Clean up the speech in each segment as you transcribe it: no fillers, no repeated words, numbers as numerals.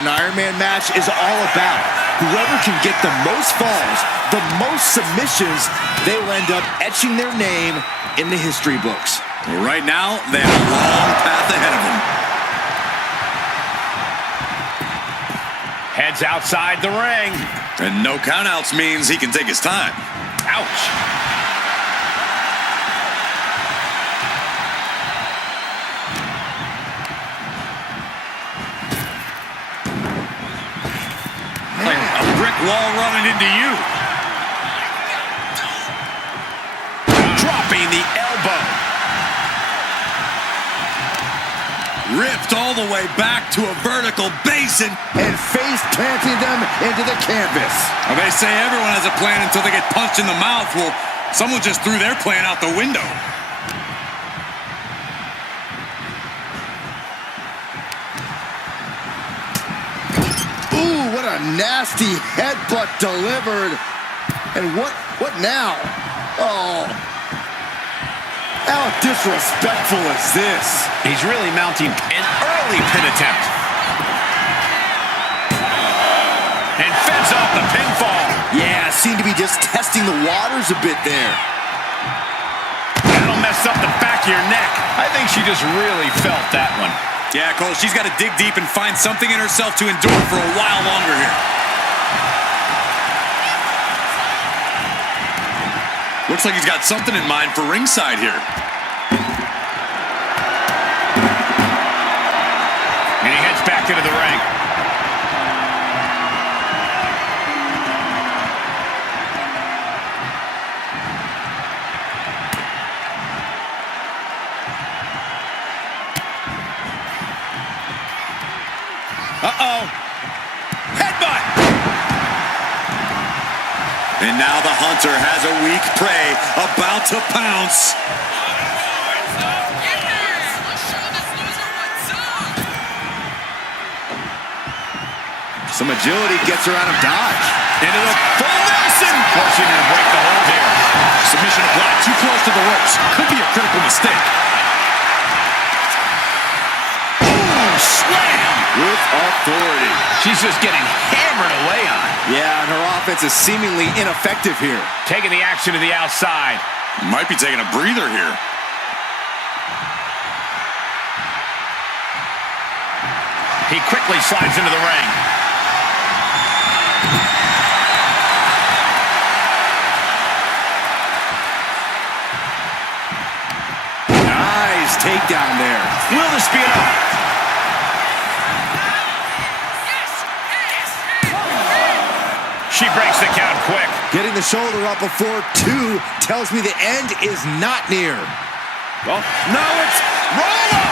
An Iron Man match is all about whoever can get the most falls, the most submissions, they will end up etching their name in the history books. Well, right now, they have a long path ahead of them. Heads outside the ring. And no countouts means he can take his time. Ouch. Wall running into you. Dropping the elbow. Ripped all the way back to a vertical basin. And face planting them into the canvas. Well, they say everyone has a plan until they get punched in the mouth. Well, someone just threw their plan out the window. What a nasty headbutt delivered. And what now? Oh. How disrespectful is this? He's really mounting an early pin attempt. And fends off the pinfall. Yeah, seemed to be just testing the waters a bit there. That'll mess up the back of your neck. I think she just really felt that one. Yeah, Cole, she's got to dig deep and find something in herself to endure for a while longer here. Looks like he's got something in mind for ringside here. And he heads back into the ring. Uh-oh. Headbutt. And now the hunter has a weak prey about to pounce. Some agility gets her out of dodge. Into the full Nelson. Forcing her to break the hold here. Submission applied too close to the ropes. Could be a critical mistake. Slam! With authority. She's just getting hammered away on. Yeah, and her offense is seemingly ineffective here. Taking the action to the outside. Might be taking a breather here. He quickly slides into the ring. Nice takedown there. Will this be enough? She breaks the count quick. Getting the shoulder up before 2 tells me the end is not near. Well, no, it's roll up.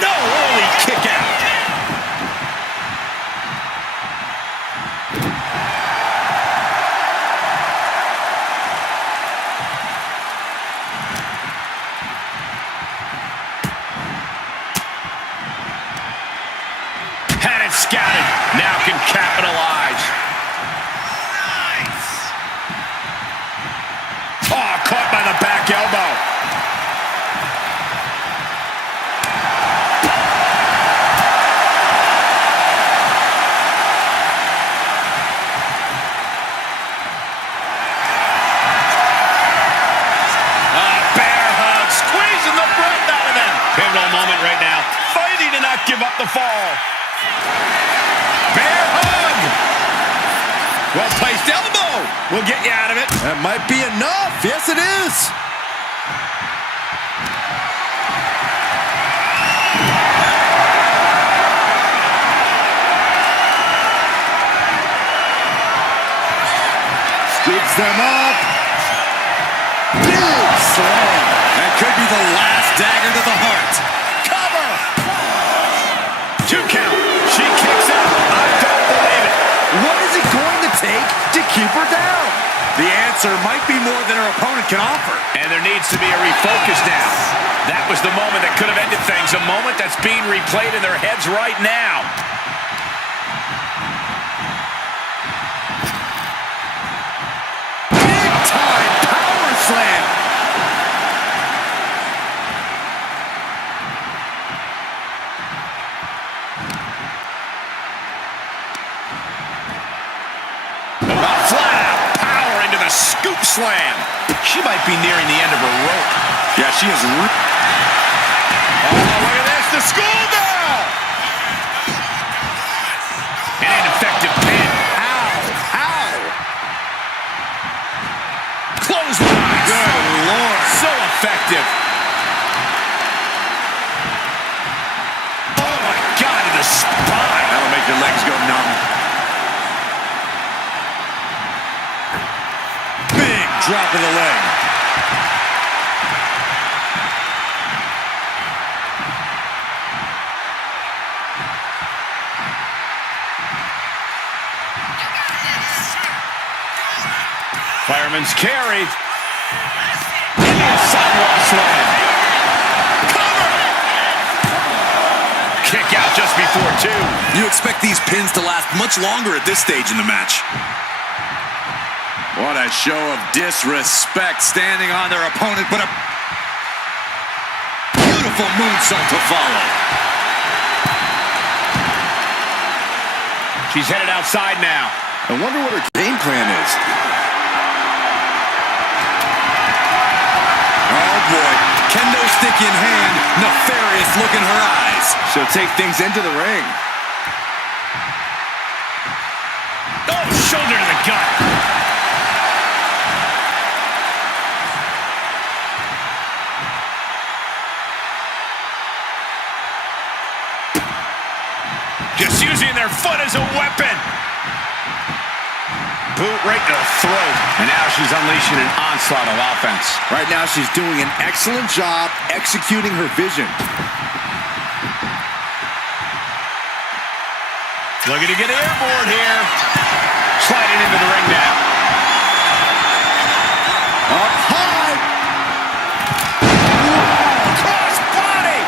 No, early kick out. Had it scouted. Now can capitalize. Nice. Oh, caught by the back elbow. Bear hug, squeezing the breath out of them. Pivotal moment right now. Fighting to not give up the fall. Bear hug. Well-placed elbow. We'll get you out of it. That might be enough. Yes, it is. Scoops them up. Big slam. That could be the last dagger to the heart. Cover. 2 count. She kicks out. I don't believe it. What is it going to take to keep her down? The answer might be more than her opponent can offer. And there needs to be a refocus now. That was the moment that could have ended things. A moment that's being replayed in their heads right now. Big time power slam. slam. She might be nearing the end of her rope. Yeah, she is. Oh, look at this. The school bell. An ineffective pin. Ow! Clothesline. Good Lord. So effective. Oh, my God, to the spine. That'll make your legs go numb. Big drop of the leg. Fireman's carry. Sidewalk slam. Cover! Kick out just before 2. You expect these pins to last much longer at this stage in the match. What a show of disrespect standing on their opponent, but a beautiful moonsault to follow. She's headed outside now. I wonder what her game plan is. Oh boy, kendo stick in hand, nefarious look in her eyes. She'll take things into the ring. Oh, shoulder to the gut. Just using their foot as a weapon. Boot right to the throat. And now she's unleashing an onslaught of offense. Right now, she's doing an excellent job executing her vision. Looking to get airborne here. Sliding into the ring now. Up high. Cross body.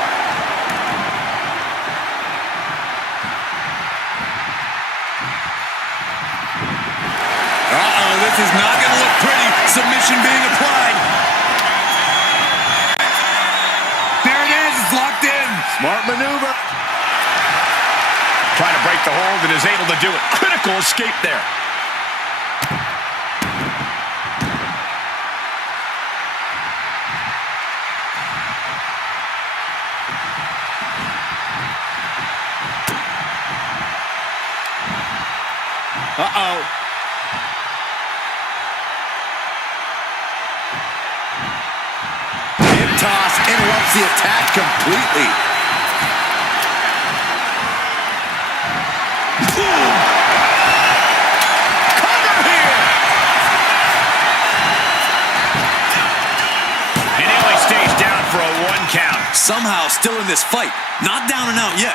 Uh-oh, this is not going to look pretty. Submission being applied. There it is, it's locked in. Smart maneuver. Trying to break the hold and is able to do it. Critical escape there. Uh-oh. Hip toss interrupts the attack completely. Boom! Cover here! And he only stays down for a 1 count. Somehow still in this fight. Not down and out yet.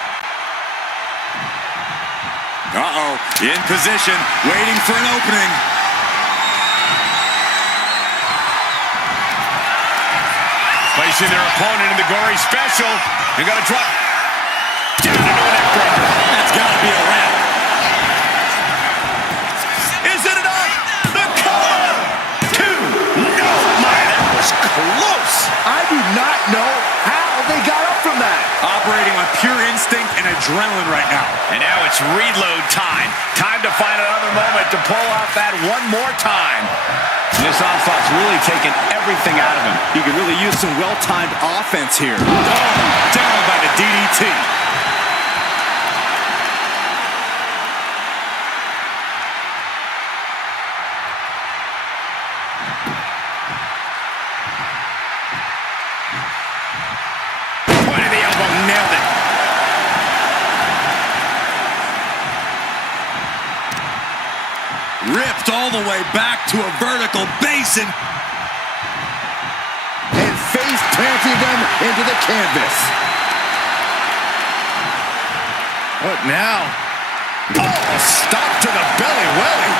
Uh-oh, in position, waiting for an opening. Placing their opponent in the gory special. They're going to drop down into a neck breaker. That's got to be a wrap. Is it enough? The cover! 2. No, my, that was close. I do not know how they got up from that. Operating on pure instinct and adrenaline right now. And now it's reload time. Time to find another moment to pull off that one more time. And this onslaught's really taken everything out of him. He could really use some well-timed offense here. Oh, down by the DDT. Point of the elbow, nailed it. Ripped all the way back to a vertical basin. And face planting them into the canvas. What now? Oh, stop to the belly welly.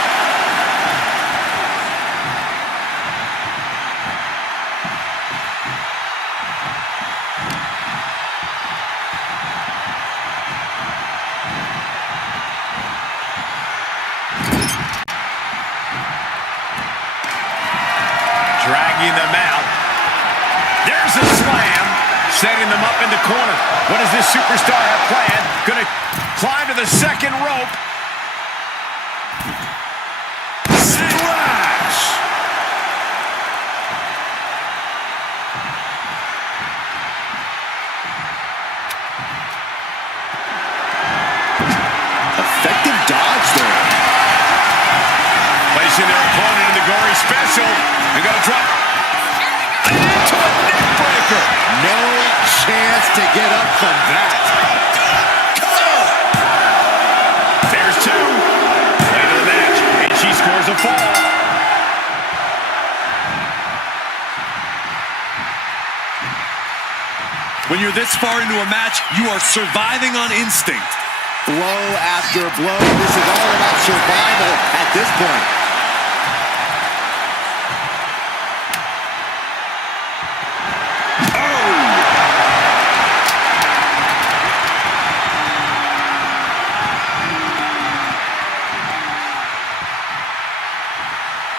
Dragging them out. There's a slam, setting them up in the corner. What does this superstar have planned? Gonna climb to the second rope. Splash! Unleashing their opponent in the gory special. They're going to drop into a neck breaker. No chance to get up from that. There's two. Later in the match, and she scores a fall. When you're this far into a match, you are surviving on instinct. Blow after blow. This is all about survival at this point.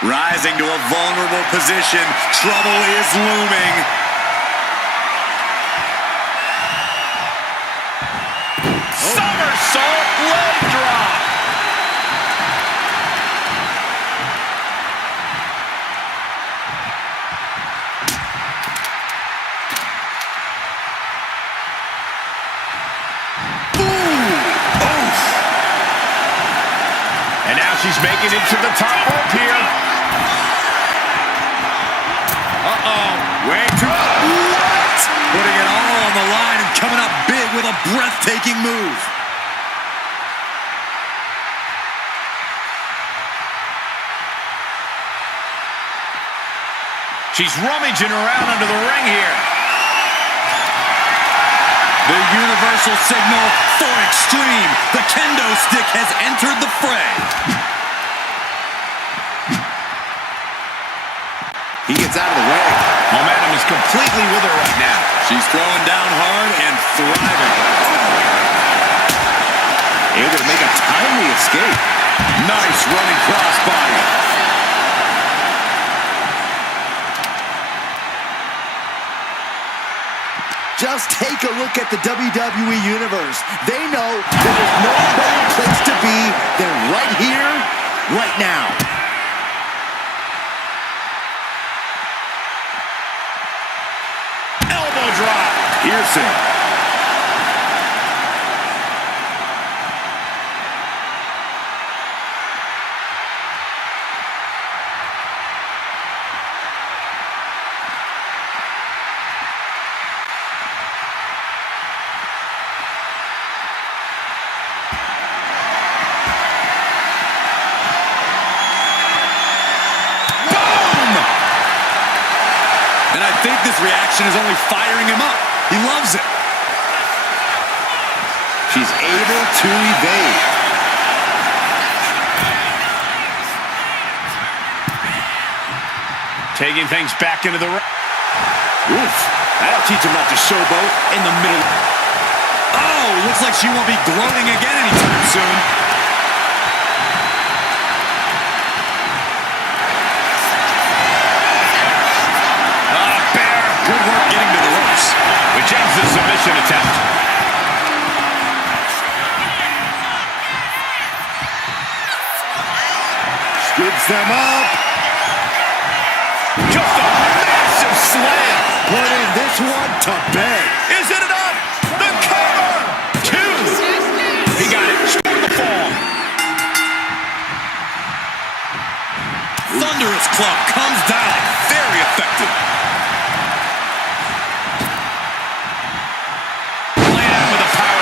Rising to a vulnerable position. Trouble is looming. Somersault leg drop. And now she's making it to the top rope here. Way too... What? Putting it all on the line and coming up big with a breathtaking move. She's rummaging around under the ring here. The universal signal for extreme. The kendo stick has entered the fray. He gets out of the way. Momentum is completely with her right now. She's throwing down hard and thriving. Able to make a timely escape. Nice running crossbody. Just take a look at the WWE Universe. They know that there's no better place to be than right here, right now. Elbow drop. Piercing. And I think this reaction is only firing him up. He loves it. She's able to evade. Taking things back into the ring. Oof. That'll teach him not to showboat in the middle. Oh, looks like she won't be gloating again anytime soon. Good work getting to the ropes. Rejects the submission attempt. Scoops them up. Just a massive slam. Putting this one to bed. Is it enough? The cover. Two. He got it. Scored the fall. Thunderous club comes down. Very effective.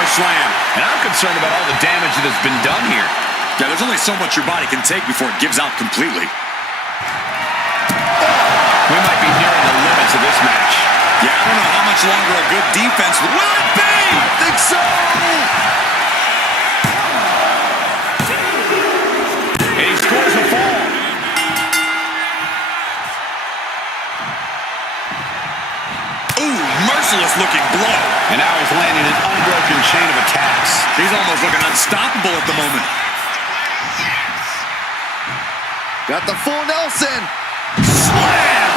Slam. And I'm concerned about all the damage that has been done here. Yeah, there's only so much your body can take before it gives out completely. We might be nearing the limits of this match. Yeah, I don't know how much longer a good defense will it be? I think so. And he scores a fall. Ooh, merciless looking blow. And now he's landing an unbroken chain of attacks. He's almost looking unstoppable at the moment. Got the full Nelson. Slam!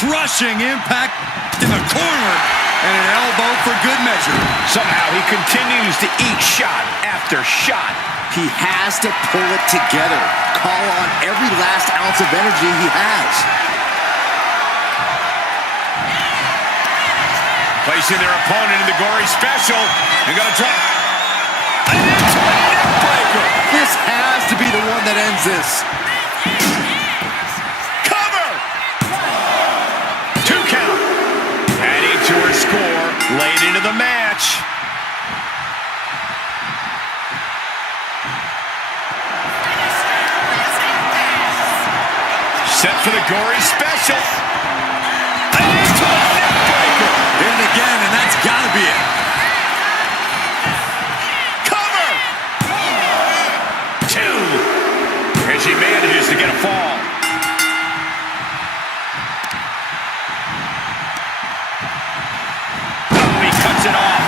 Crushing impact in the corner, and an elbow for good measure. Somehow he continues to eat shot after shot. He has to pull it together. Call on every last ounce of energy he has. Placing their opponent in the gory special. They're going to try. An neck breaker. This has to be the one that ends this. Cover. 2 count. Adding to her score late into the match. Set for the gory special. And again, and that's got to be it. Cover. 2. And she manages to get a fall. Oh, he cuts it off.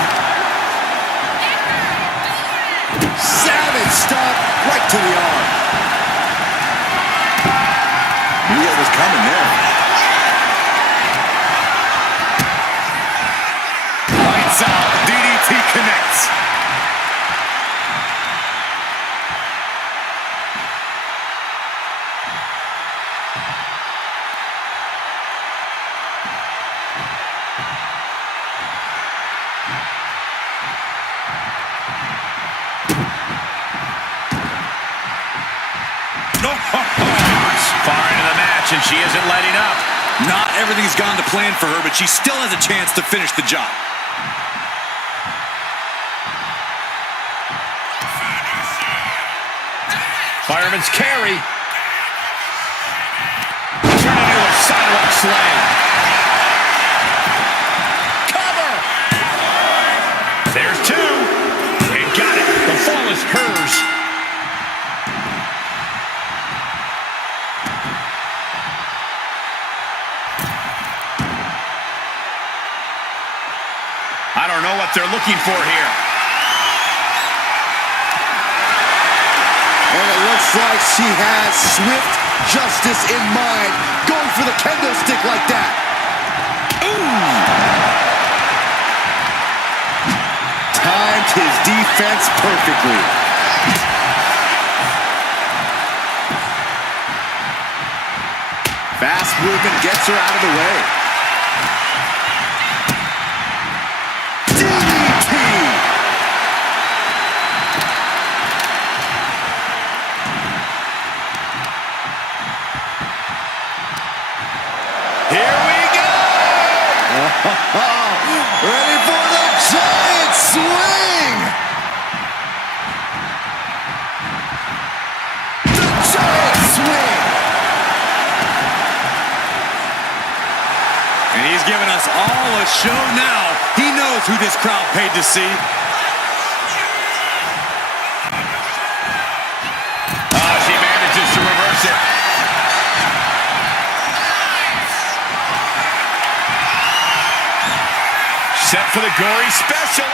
Savage stop right to the arm. Knew what was coming there. Lights out. DDT connects. Far into the match, and she isn't letting up. Not everything's gone to plan for her, but she still has a chance to finish the job. Fireman's carry. Turn into a sidewalk slam. Cover. There's 2. And got it. The fall is hers. I don't know what they're looking for here. And it looks like she has swift justice in mind. Going for the kendo stick like that. Ooh! Timed his defense perfectly. Fast movement gets her out of the way. DDT! Here we go! Ready for the giant swing! The giant swing! And he's giving us all a show now. He knows who this crowd paid to see. Oh, she manages to reverse it. Set for the gory special.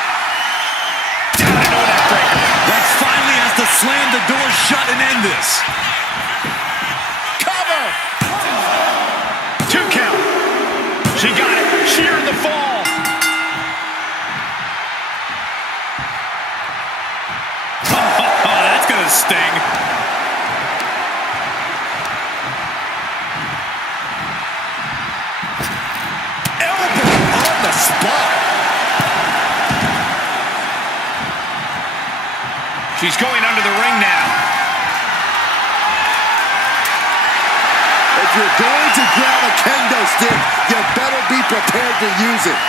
Down into a neck breaker. That finally has to slam the door shut and end this. Cover. 2 count. She got it. Sheared the fall. Oh, that's going to sting. Elbow on the spot. She's going under the ring now. If you're going to grab a kendo stick, you better be prepared to use it.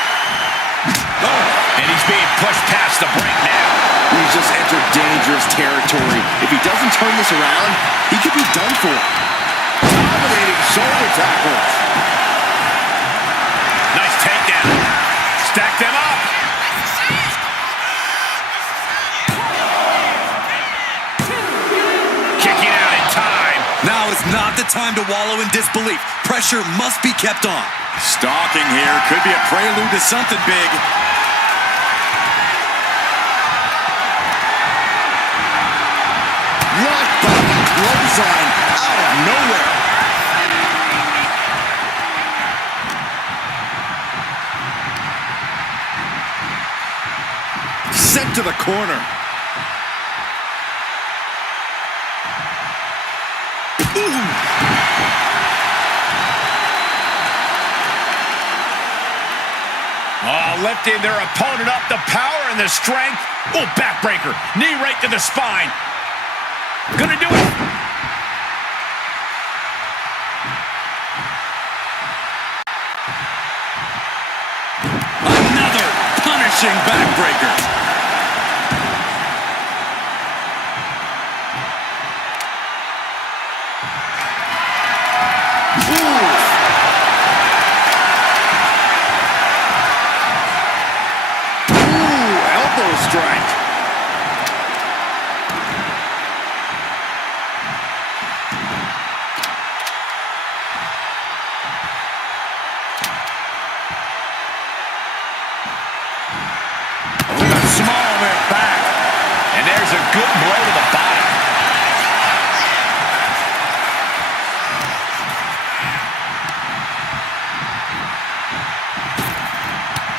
Oh, and he's being pushed past the brink now. He's just entered dangerous territory. If he doesn't turn this around, he could be done for. Dominating shoulder tackles. Nice takedown. Stack them up. Kicking out in time. Now is not the time to wallow in disbelief. Pressure must be kept on. Stalking here could be a prelude to something big. Rock bottom clothesline out of nowhere. to the corner. Lifting their opponent up, the power and the strength. Oh, backbreaker. Knee right to the spine. Gonna do it. Another punishing backbreaker. Strike. A small rip back. And there's a good blow to the body.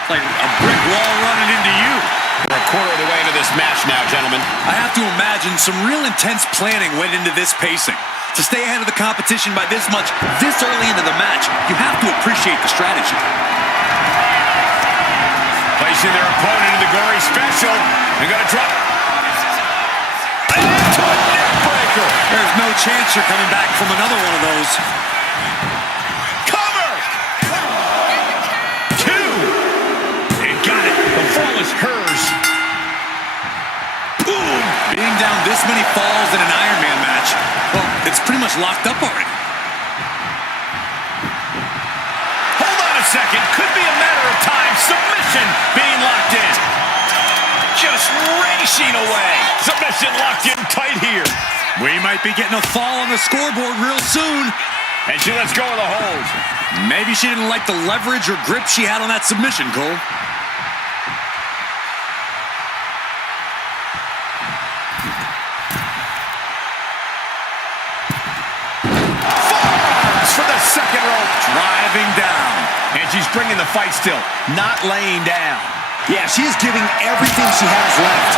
It's like a brick wall running into you. We're a quarter of the way into this match now, gentlemen. I have to imagine some real intense planning went into this pacing. To stay ahead of the competition by this much, this early into the match, you have to appreciate the strategy. Placing their opponent in the gory special. They're going to drop. Into a neck breaker. There's no chance you're coming back from another one of those. Cover! Two! And got it. The fall is hers. Boom! Being down this many falls in an Iron Man match, well, it's pretty much locked up already. Hold on a second. Could be a matter of time. Submission being locked in. Just racing away. Submission locked in tight here. We might be getting a fall on the scoreboard real soon. And she lets go of the hold. Maybe she didn't like the leverage or grip she had on that submission, Cole. Falls for the second rope. Driving down. And she's bringing the fight still. Not laying down. Yeah, she is giving everything she has left.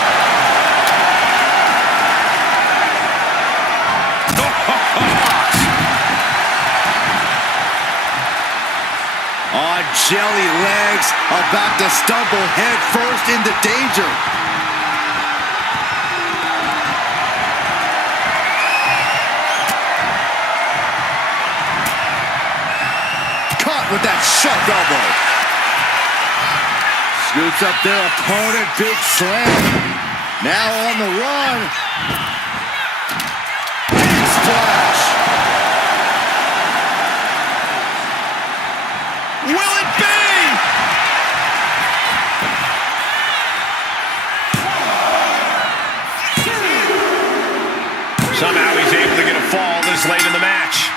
On jelly legs, about to stumble head first into danger. Caught with that sharp elbow. Scoots up their opponent, big slam. Now on the run. Big splash. Will it be? Somehow he's able to get a fall this late in the match.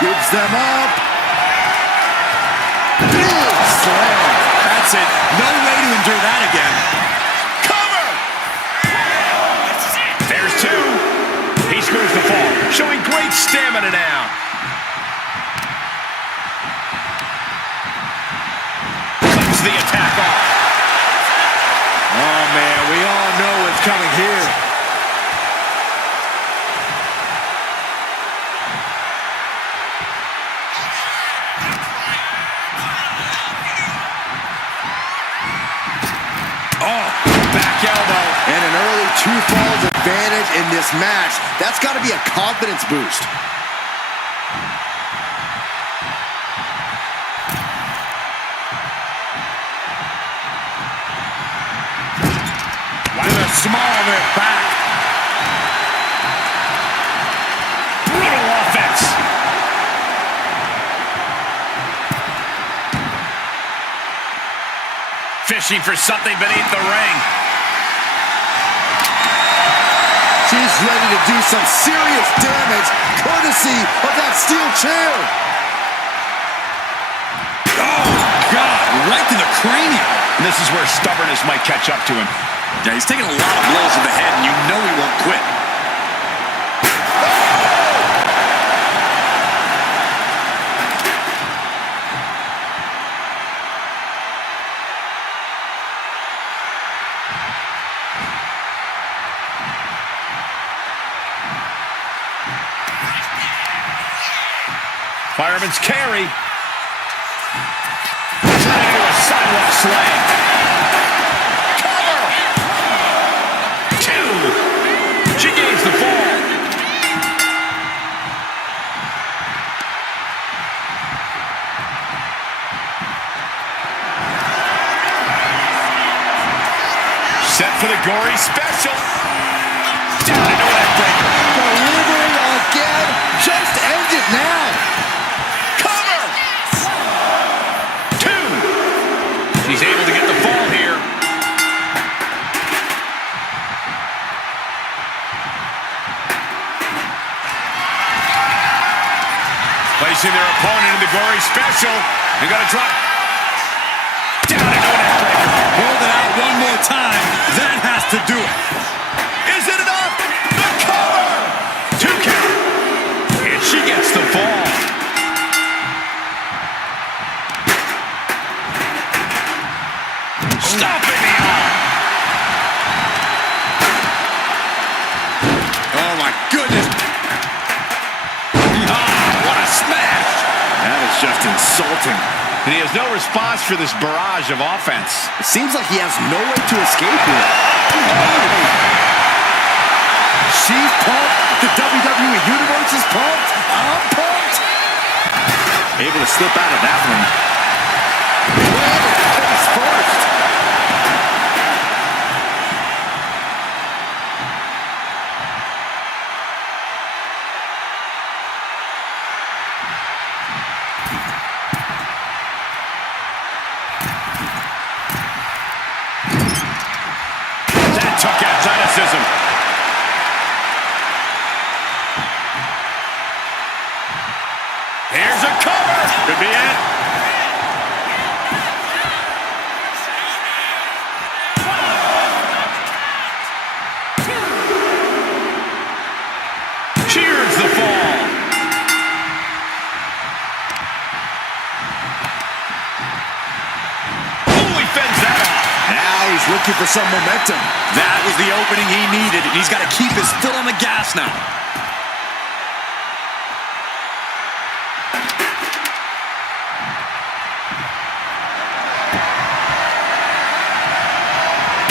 Scoops them up. Big slam. That's it. No way to endure that again. Cover! There's two. He screws the fall, showing great stamina now. Clips the attack off. Oh, man, we all know what's coming here. Back elbow. And an early two falls advantage in this match. That's got to be a confidence boost. With a small rip back. Brutal offense. Fishing for something beneath the ring. She's ready to do some serious damage, courtesy of that steel chair. Oh, God, right to the cranium. And this is where stubbornness might catch up to him. Yeah, he's taking a lot of blows to the head, and you know he won't quit. Fireman's carry. Turned into a sidewalk slam. Cover. 2. She gains the fall. Set for the gory special. Down into a neckbreaker. Delivering again. Just end it now. Cover. 2. She's able to get the fall here. Placing their opponent in the gory special. They're going to drop. Down into a neckbreaker. Hold it out one more time. That has to do it. Is it enough? The cover! 2 count. And she gets the fall. Stomping the arm. Oh, my goodness. What a smash. That is just insulting. And he has no response for this barrage of offense. It seems like he has no way to escape here. She's pumped. The WWE Universe is pumped. I'm pumped. Able to slip out of that one. Face first. Took athleticism. Here's a cover. Could be it. She earns the fall. Oh, he fends that off. Now he's looking for some momentum. That was the opening he needed, and he's got to keep his foot on the gas now.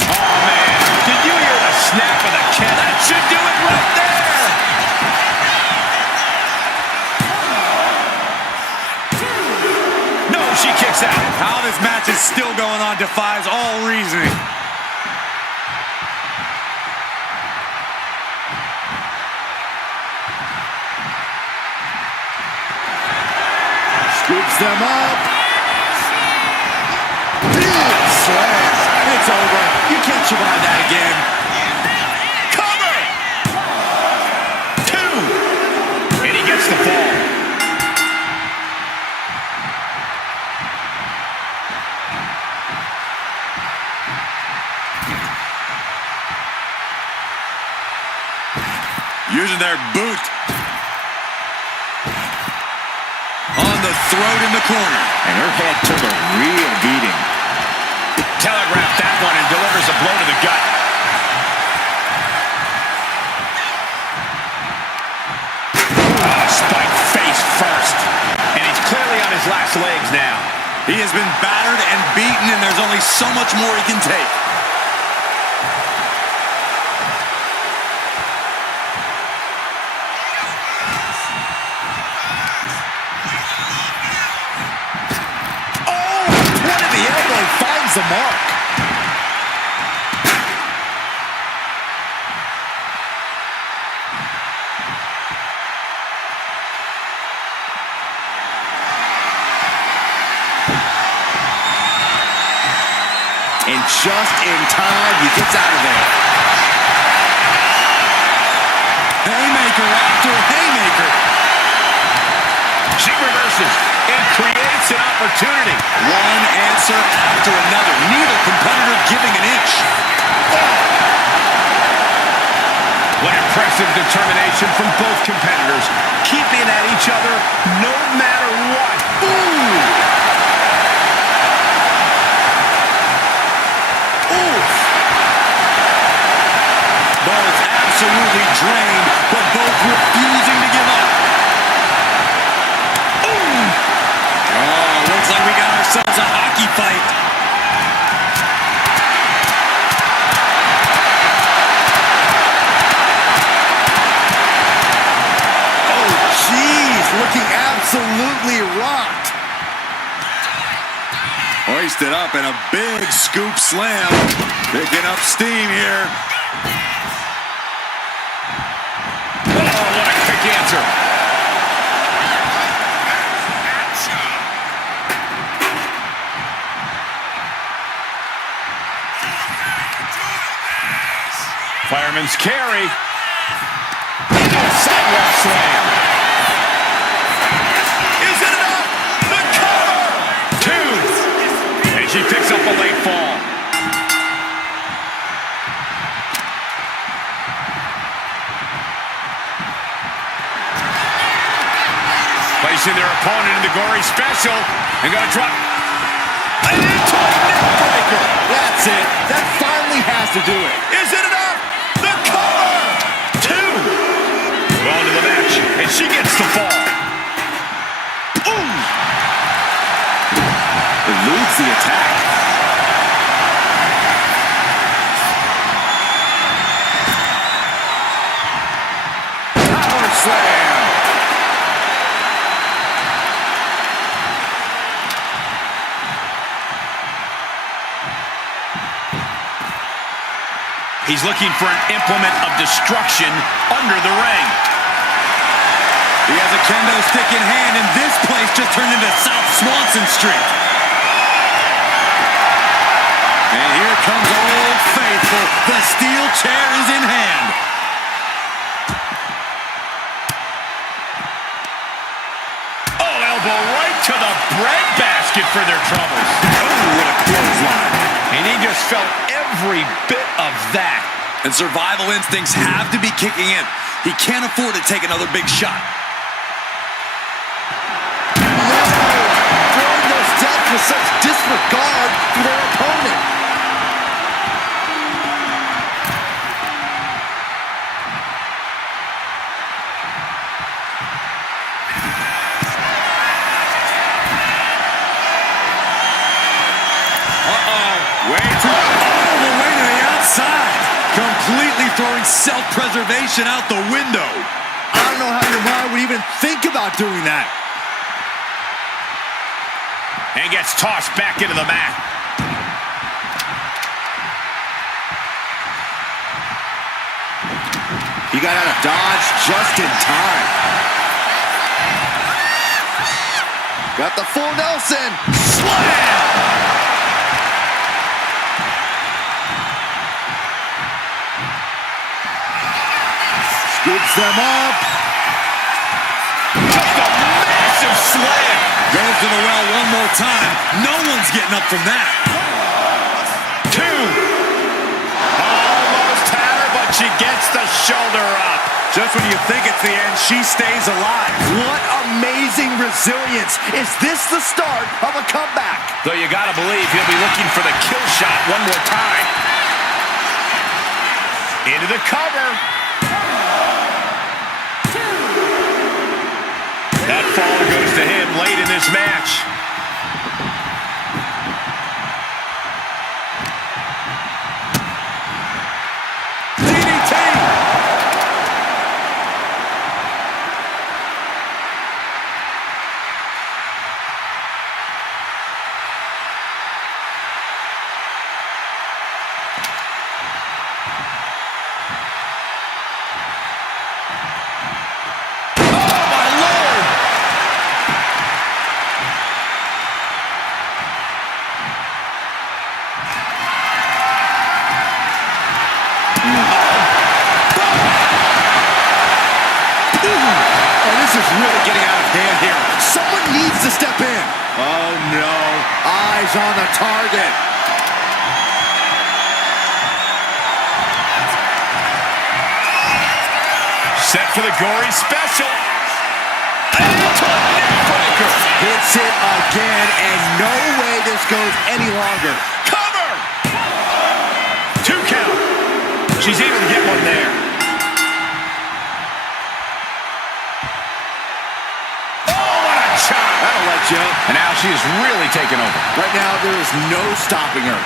Oh, man. Did you hear the snap of the cat? That should do it right there. No, she kicks out. How this match is still going on defies all reasoning. Scoops them up. Big slam. It's over. You can't survive that again. Cover. 2. And he gets the fall. Using their boot. On the throat in the corner. And her head took a real beating. Telegraphed that one and delivers a blow to the gut. Oh, spike face first. And he's clearly on his last legs now. He has been battered and beaten, and there's only so much more he can take. The mark. And just in time, he gets out of there. Haymaker after haymaker. She reverses and creates an opportunity. One answer after another. Neither competitor giving an inch. What impressive determination from both competitors, keeping at each other no matter what. Ooh! Oof! Both absolutely drained, but both refusing to give up. Ooh! absolutely rocked. Hoisted up and a big scoop slam. Picking up steam here. Oh, what a quick answer. Fireman's carry. Sidewalk slam. Is it enough? The cover! 2. And she picks up a late fall. Placing their opponent in the gory special. And gonna drop. And into a neck breaker. That's it. That finally has to do it. Is it enough? The cover! 2. On to the match, and she gets the fall. Ooh! Eludes the attack. Power slam! He's looking for an implement of destruction under the ring. He has a kendo stick in hand, and this place just turned into South Swanson Street. And here comes Old Faithful. The steel chair is in hand. Oh, elbow right to the breadbasket for their troubles. Oh, what a clothesline. And he just felt every bit of that. And survival instincts have to be kicking in. He can't afford to take another big shot. Throwing those steps with such disregard for their opponent. Way too. All the way to the outside. Completely throwing self-preservation out the window. I don't know how your mind would even think about doing that. And gets tossed back into the mat. He got out of dodge just in time. Got the full Nelson. Slam! Scoops them up. Just a massive slam. Goes to the well one more time. No one's getting up from that. 2. Almost had her, but she gets the shoulder up. Just when you think it's the end, she stays alive. What amazing resilience. Is this the start of a comeback? Though you gotta believe he'll be looking for the kill shot one more time. Into the cover. That fall goes to him late in this match. DDT! Really getting out of hand here. Someone needs to step in. Oh no. Eyes on the target. Set for the gory special. And into a neckbreaker. Hits it again, and no way this goes any longer. Cover! 2 count. She's able to get one there. That'll let you up. And now she is really taking over. Right now, there is no stopping her.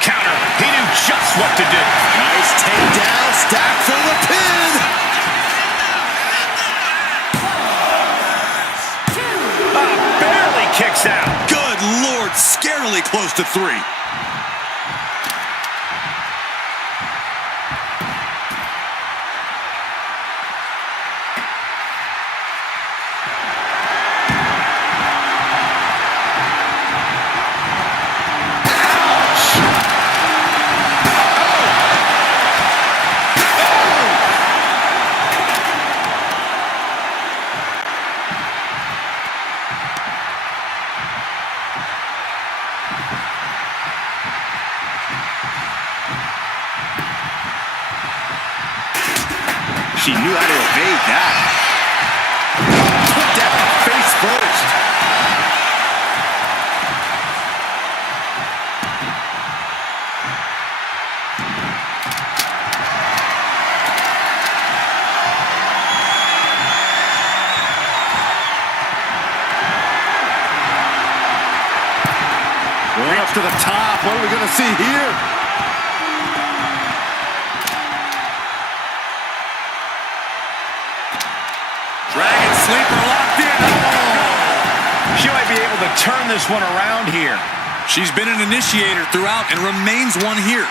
Counter. He knew just what to do. Nice takedown, stack for the pin. scarily close to 3. She knew how to evade that. Put that face first. Going up to the top. What are we going to see here? Dragon sleeper locked in. Oh! She might be able to turn this one around here. She's been an initiator throughout and remains one here.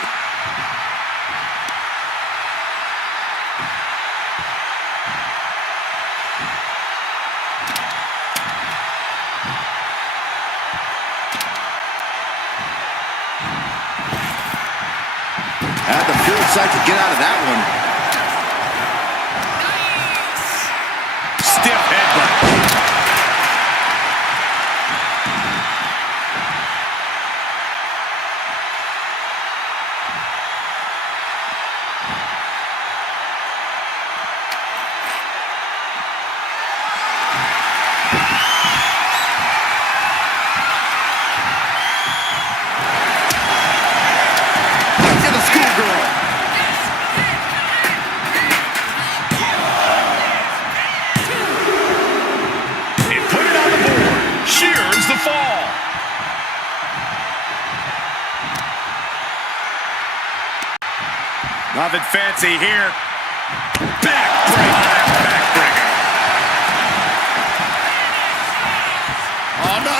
Had the foresight to get out of that one. Stiff headbutt. Look at the schoolgirl. Shears the fall. Nothing fancy here. Backbreaker. Backbreaker. Oh, no.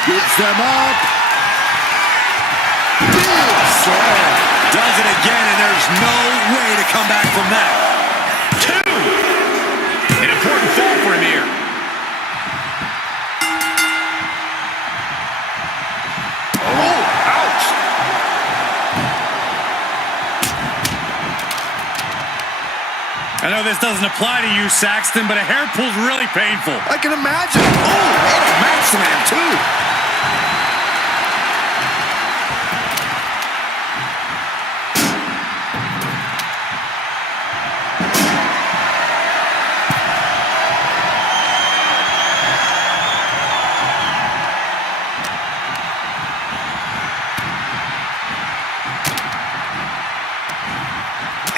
Scoops them up. Big slam. Does it again, and there's no way to come back from that. 2. An important fall for him here. Oh, ouch. I know this doesn't apply to you, Saxton, but a hair pull's really painful. I can imagine. Oh, and a mat slam, too.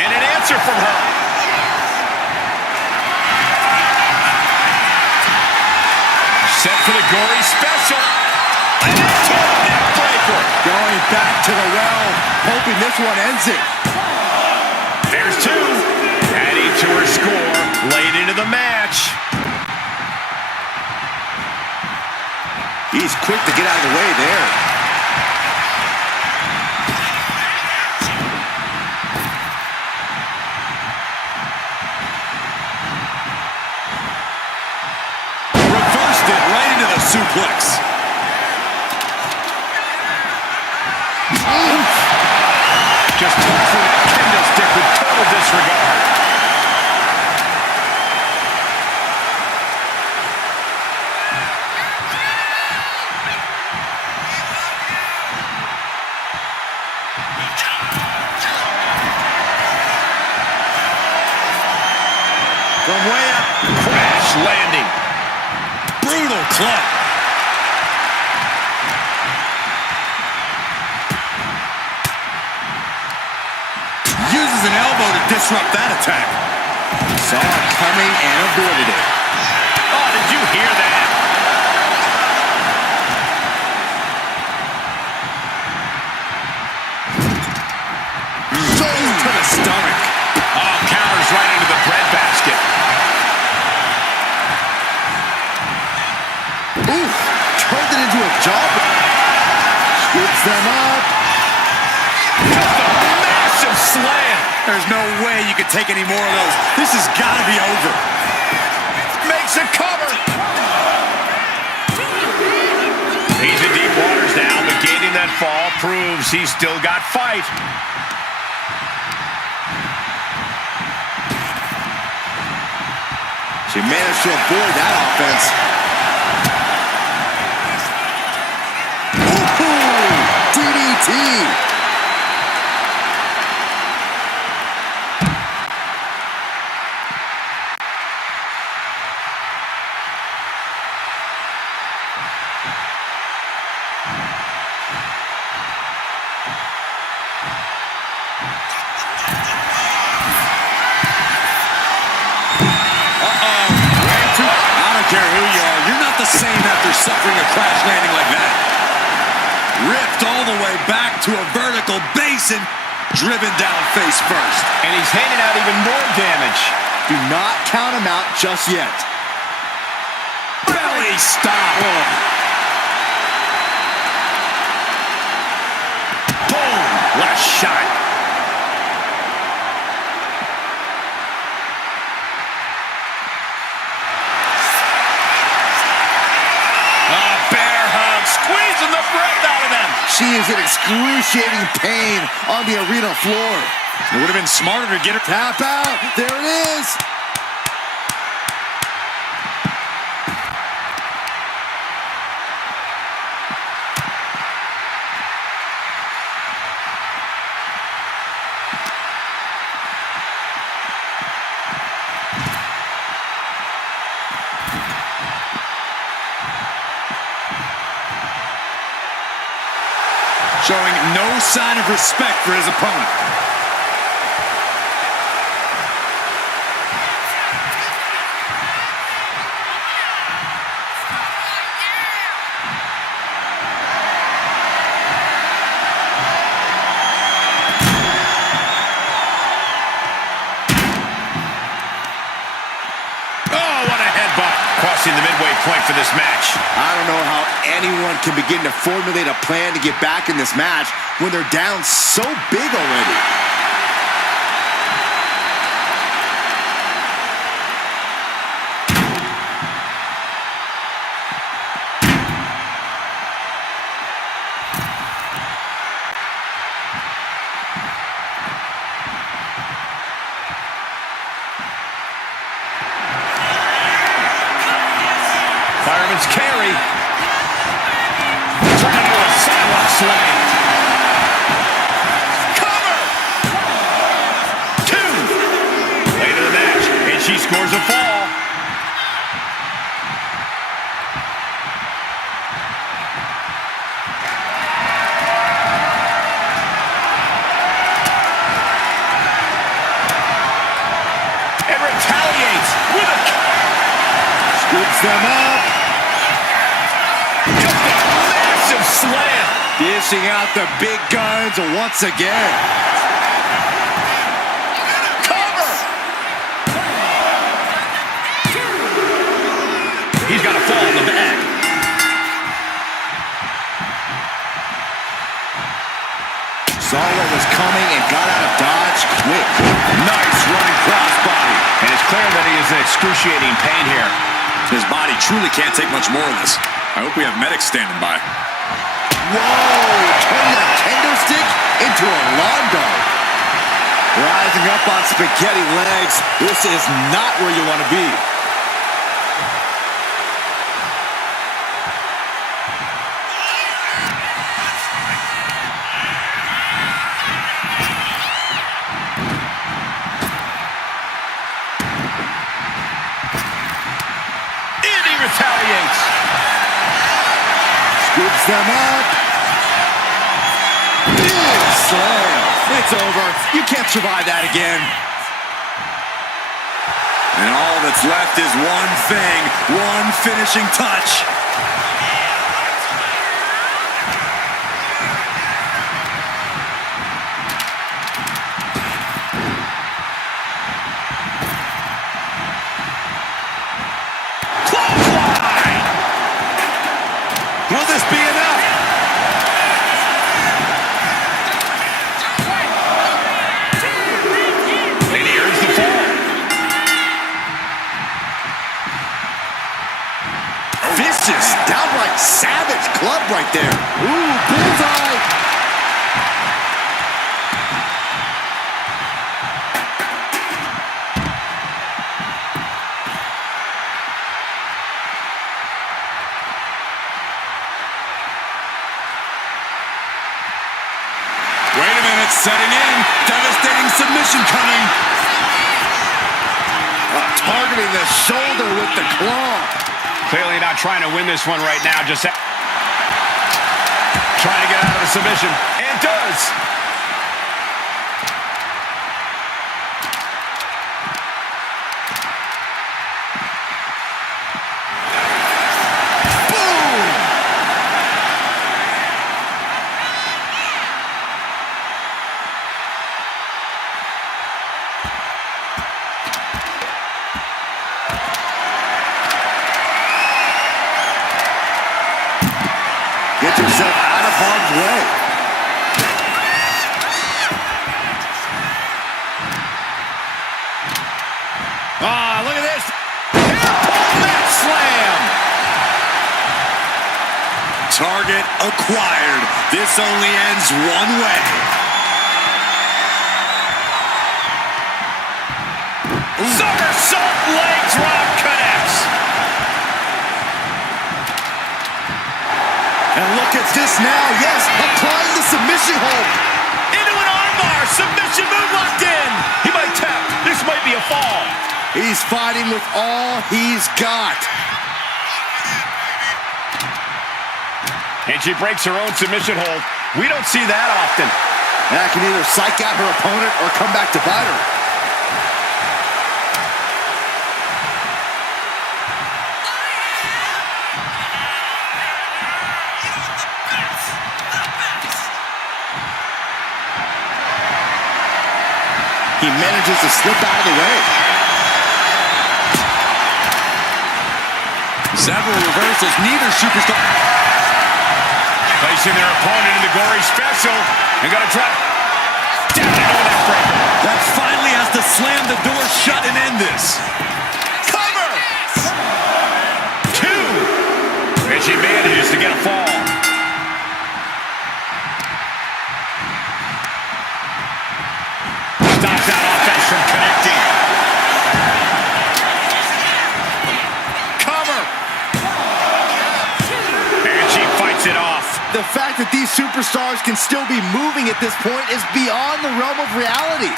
And an answer from her. Set for the gory special. And into a neck breaker. Going back to the well, hoping this one ends it. There's 2. Adding to her score late into the match. He's quick to get out of the way there. Reversed it right into the suplex. Just tossing that kendo stick with total disregard. From way up. Crash landing. Brutal club. uses an elbow to disrupt that attack. Saw it coming and avoided it. Oh, did you hear that? To the stomach. Oh, counters right into the breadbasket. Ooh, turned it into a jump. Scoops them up. Just a massive slam. There's no way you could take any more of those. This has got to be over. Makes a cover. He's in deep waters now, but gaining that fall proves he's still got fight. She managed to avoid that offense. Ooh, DDT. Same after suffering a crash landing like that. Ripped all the way back to a vertical basin, driven down face first. And he's handing out even more damage. Do not count him out just yet. Belly stop. Oh. Boom! What a shot. Squeezing the breath out of them. She is in excruciating pain on the arena floor. It would have been smarter to get her. Tap out. There it is. Showing no sign of respect for his opponent. Oh, what a headbutt. Crossing the midway point for this match. I don't know how anyone can begin to formulate a plan to get back in this match when they're down so big already. Fireman's carry. Turn into a sidewalk slam. Cover! 2. Late in the match, and she scores a fall. And retaliates with a... Scoops them up. Just a massive slam. Dishing out the big guns once again. Cover. He's got a fall in the back. Saw what was coming and got out of dodge quick. Nice running crossbody. And it's clear that he is in excruciating pain here. His body truly can't take much more of this. I hope we have medics standing by. Whoa! Turning a kendo stick into a lawn dart. Rising up on spaghetti legs. This is not where you want to be. And he retaliates. Scoops them up. Big slam. It's over. You can't survive that again. And all that's left is one thing, one finishing touch. Clothesline! Will this be enough? And here's the fall. Vicious, downright savage club right there. Ooh, bullseye. Wait a minute, setting in. Devastating submission coming. Targeting the shoulder with the claw. Clearly not trying to win this one right now, just trying to get out of the submission. And does. Get yourself out of harm's way. Look at this. Mat slam. Target acquired. This only ends one way. Somersault leg drop connects. And look at this now. Yes, applying the submission hold. Into an armbar. Submission move locked in. He might tap. This might be a fall. He's fighting with all he's got. And she breaks her own submission hold. We don't see that often. That can either psych out her opponent or come back to bite her. He manages to slip out of the way. Several reversals, neither superstar. Placing their opponent in the gory special. And gonna drop down into a neck breaker. That finally has to slam the door shut and end this. Cover! 2. And she manages to get a fall. Stops that offense from connecting. Cover! And she fights it off. The fact that these superstars can still be moving at this point is beyond the realm of reality.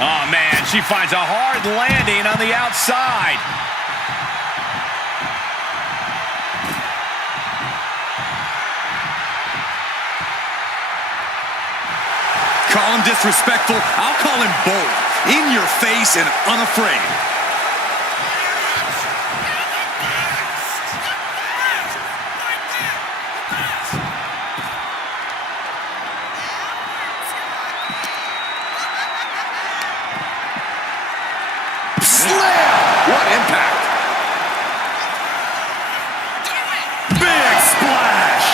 Oh, man, she finds a hard landing on the outside. Call him disrespectful, I'll call him bold. In your face and unafraid. Slam! What impact! Big splash!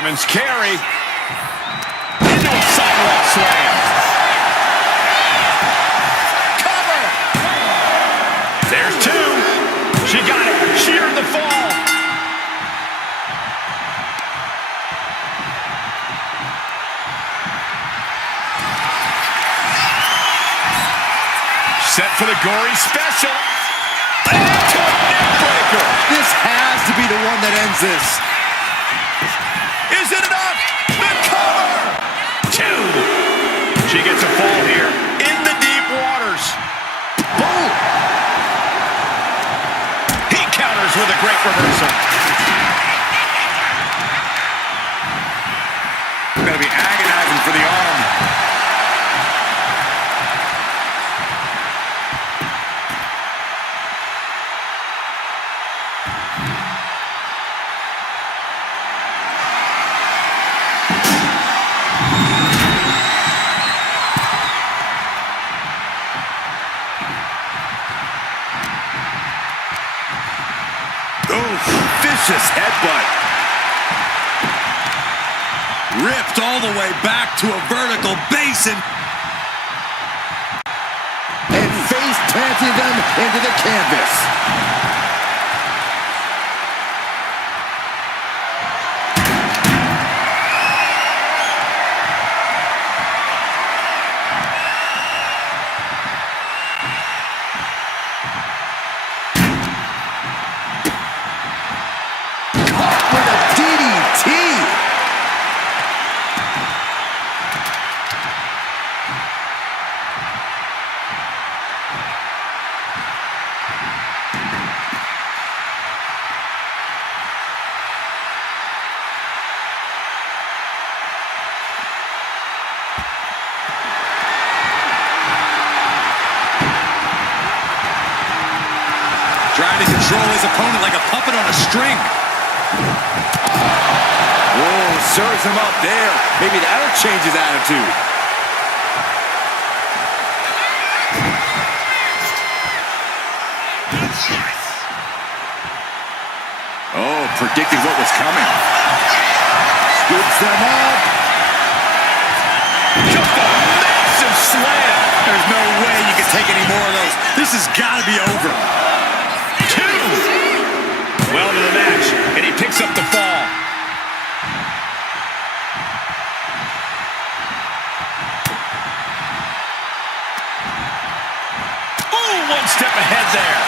Fireman's carry. Into a sidewalk slam. Cover! There's two. She got it. She earned the fall. Set for the gory special. Into a neck breaker. This has to be the one that ends this. Is it enough? The cover! Two. She gets a fall here in the deep waters. Boom! He counters with a great reversal. Going to be agonizing for the arm. Vicious headbutt. Ripped all the way back to a vertical basin. And face planting them into the canvas. Trying to control his opponent like a puppet on a string. Whoa, serves him up there. Maybe that'll change his attitude. Oh, predicting what was coming. Scoops them up. Just a massive slam. There's no way you can take any more of those. This has got to be over. Well to the match, and he picks up the fall. Oh, one step ahead there.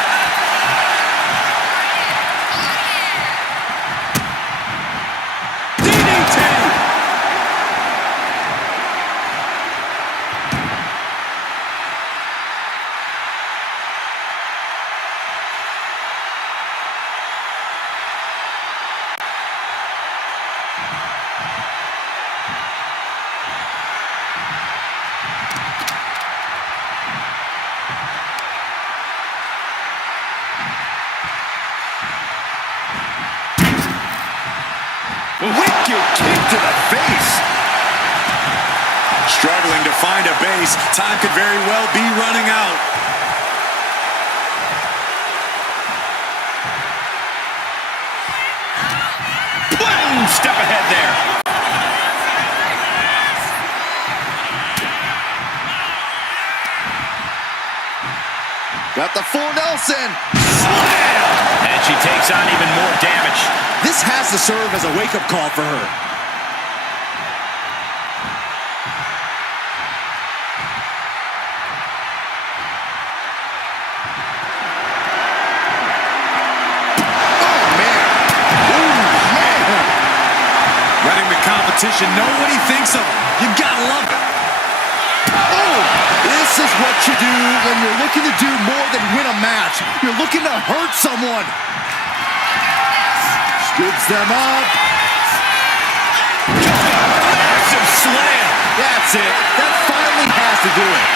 DDT! Wicked kick to the face. Struggling to find a base. Time could very well be running out. One step ahead there. Got the full Nelson. Slam! And she takes on even more damage. This has to serve as a wake-up call for her. Oh, man. Ooh, man. Letting the competition know what he thinks of him. You gotta love it. Oh, this is what you do when you're looking to do more than win a match. You're looking to hurt someone. Scoops them up. Massive slam. That's it. That finally has to do it.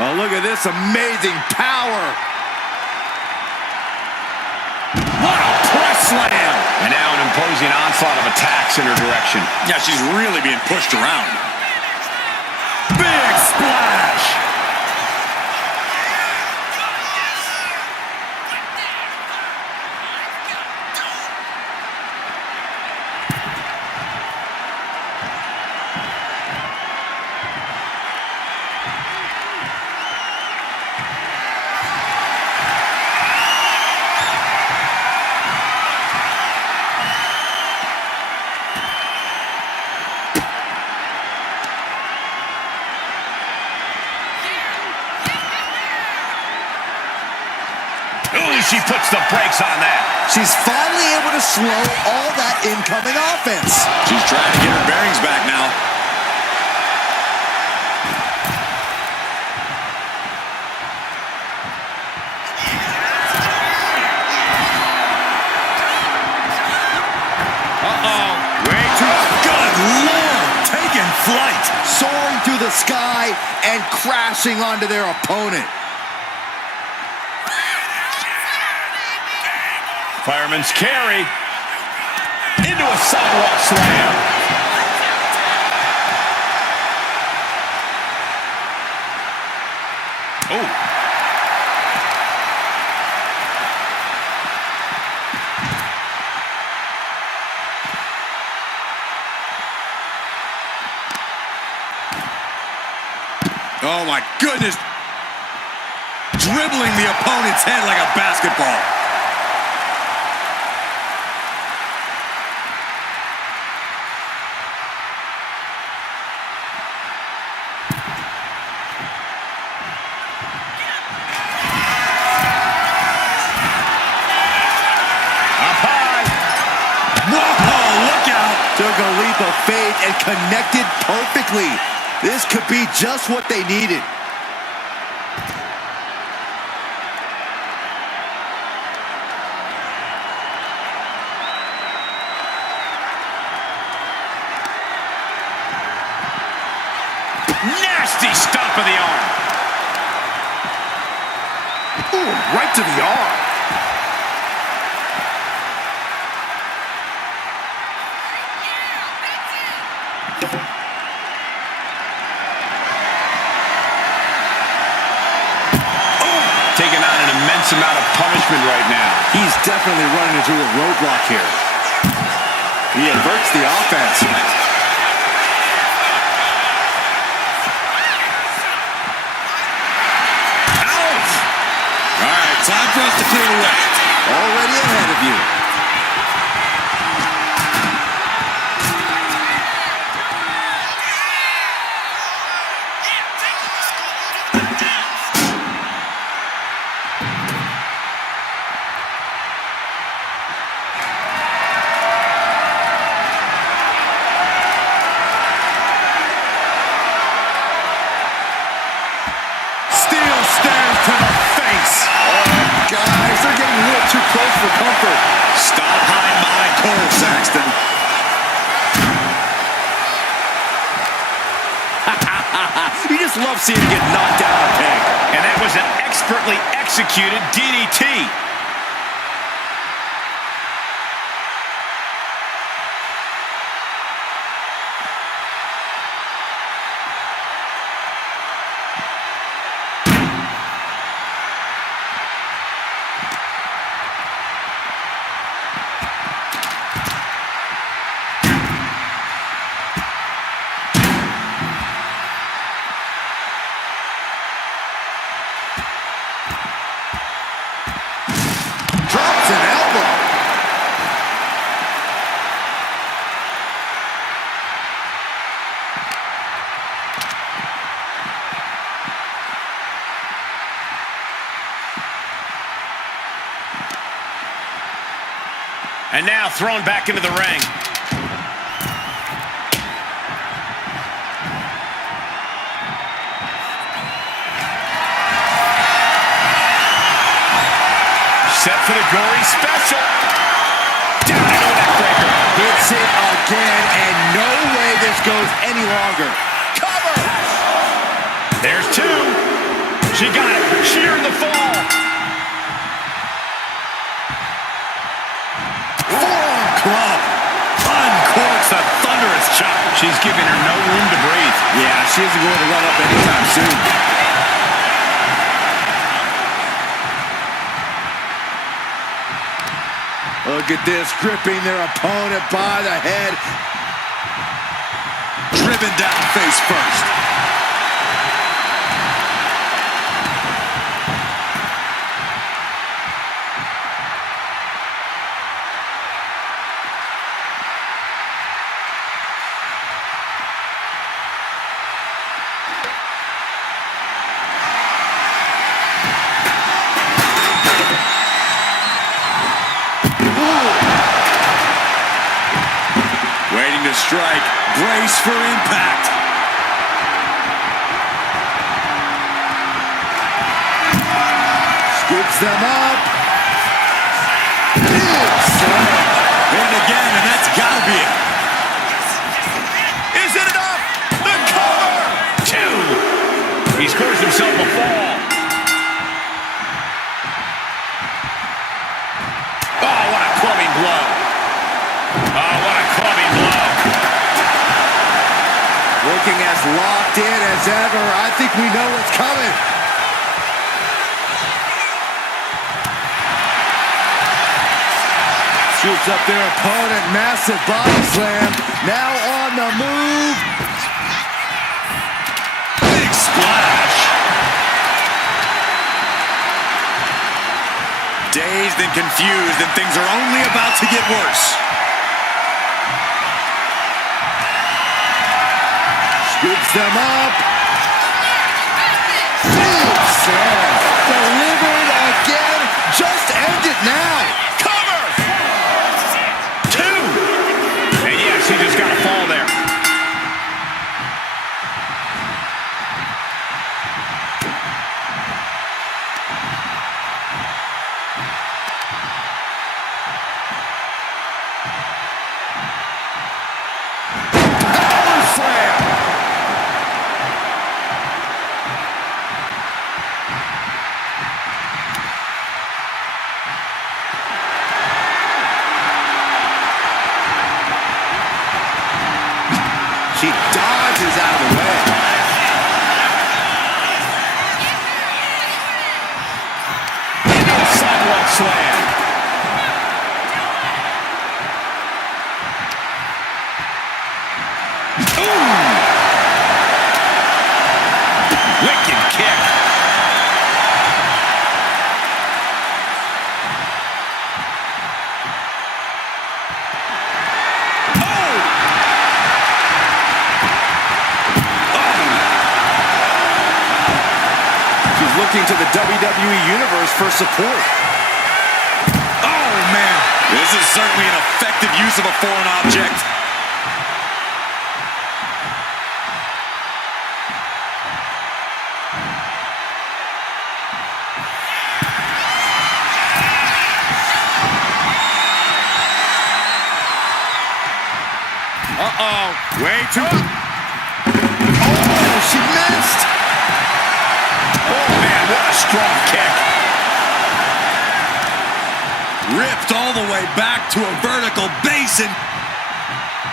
Oh, look at this amazing power. What a press slam. And now an imposing onslaught of attacks in her direction. Yeah, she's really being pushed around. Big splash. She puts the brakes on that. She's finally able to slow all that incoming offense. She's trying to get her bearings back now. Uh-oh. Way too Good Lord! Taking flight. Soaring through the sky and crashing onto their opponent. Fireman's carry into a sidewalk slam. Oh. Oh, my goodness. Dribbling the opponent's head like a basketball. Took a leap of faith and connected perfectly. This could be just what they needed. Nasty stomp of the arm. Ooh, right to the arm. Taking on an immense amount of punishment right now. He's definitely running into a roadblock here. He inverts the offense. Ouch! All right, time for us to clear the way. Already ahead of you. Too close for comfort. Stop hiding behind Cole, Saxton. You just love seeing him get knocked down a peg. And that was an expertly executed DDT. And now thrown back into the ring. Set for the gory special. Down into a neckbreaker. Hits it again, and no way this goes any longer. Cover! There's two. She got it. Shearing the fall. Forearm club. Uncorks a thunderous chop. She's giving her no room to breathe. Yeah, she isn't going to run up anytime soon. Look at this, gripping their opponent by the head. Driven down face first. Waiting to strike. Brace for impact. Scoops them up. And again, and that's got to be it. Is it enough? The cover! 2. He scores himself a fall. Oh, what a clubbing blow. Oh, what a clubbing blow. Looking as locked in as ever. I think we know what's coming. Shoots up their opponent. Massive body slam. Now on the move. Big splash. Dazed and confused, and things are only about to get worse. Scoops them up. Big slam. Delivered again. Just end it now. Cover! 2. And yes, he just got a fall there. Power slam. She dodges out of the way. Sidewalk slam. Ooh! Wicked kick. She's looking to the WWE Universe for support. Oh, man. This is certainly an effective use of a foreign object. Uh-oh. Way too... Oh, she missed. Oh, man, what a strong kick. Ripped all the way back to a vertical basin.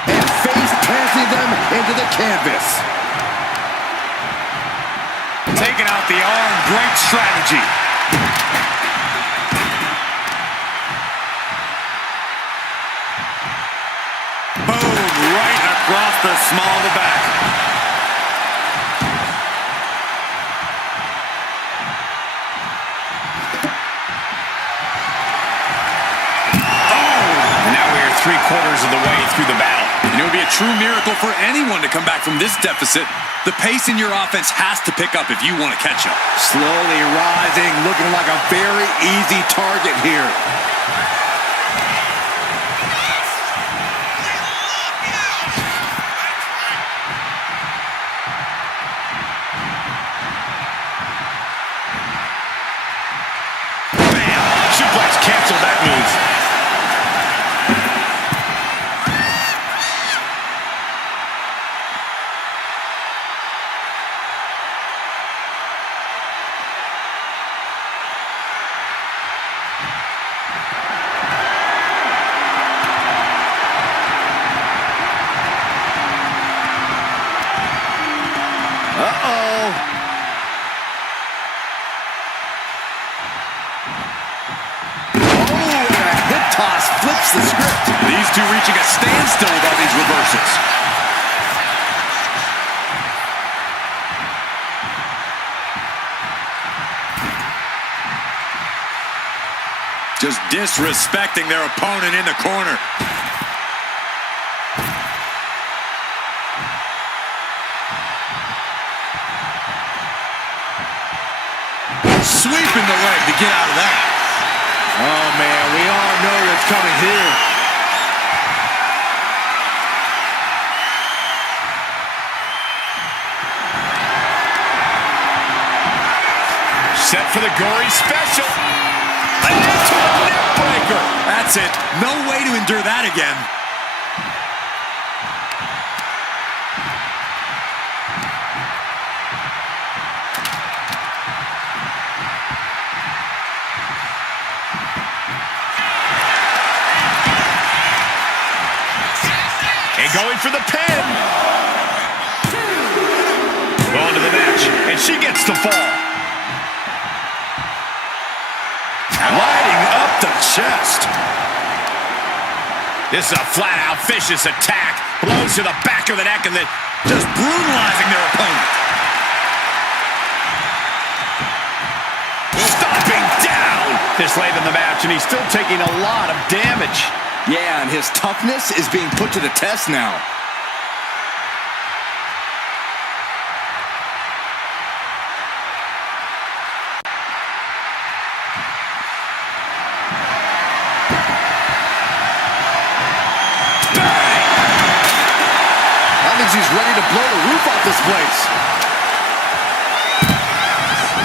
And face planting them into the canvas. Taking out the arm. Great strategy. Boom, right across the small of the back. And now we are 3/4 of the way through the battle. And it would be a true miracle for anyone to come back from this deficit. The pace in your offense has to pick up if you want to catch up. Slowly rising, looking like a very easy target here. Bam! Suplex canceled that move. flips the script. These two reaching a standstill with all these reversals. Just disrespecting their opponent in the corner. Sweeping the leg to get out of that. Oh, man, we all know what's coming here. Set for the gory special. And into a neck breaker. That's it. No way to endure that again. And going for the pin. Going to the match. And she gets the fall. Riding up the chest. This is a flat-out vicious attack. Blows to the back of the neck and then Just brutalizing their opponent. stomping down. This late in the match, and he's still taking a lot of damage. Yeah, and his toughness is being put to the test now. He's ready to blow the roof off this place.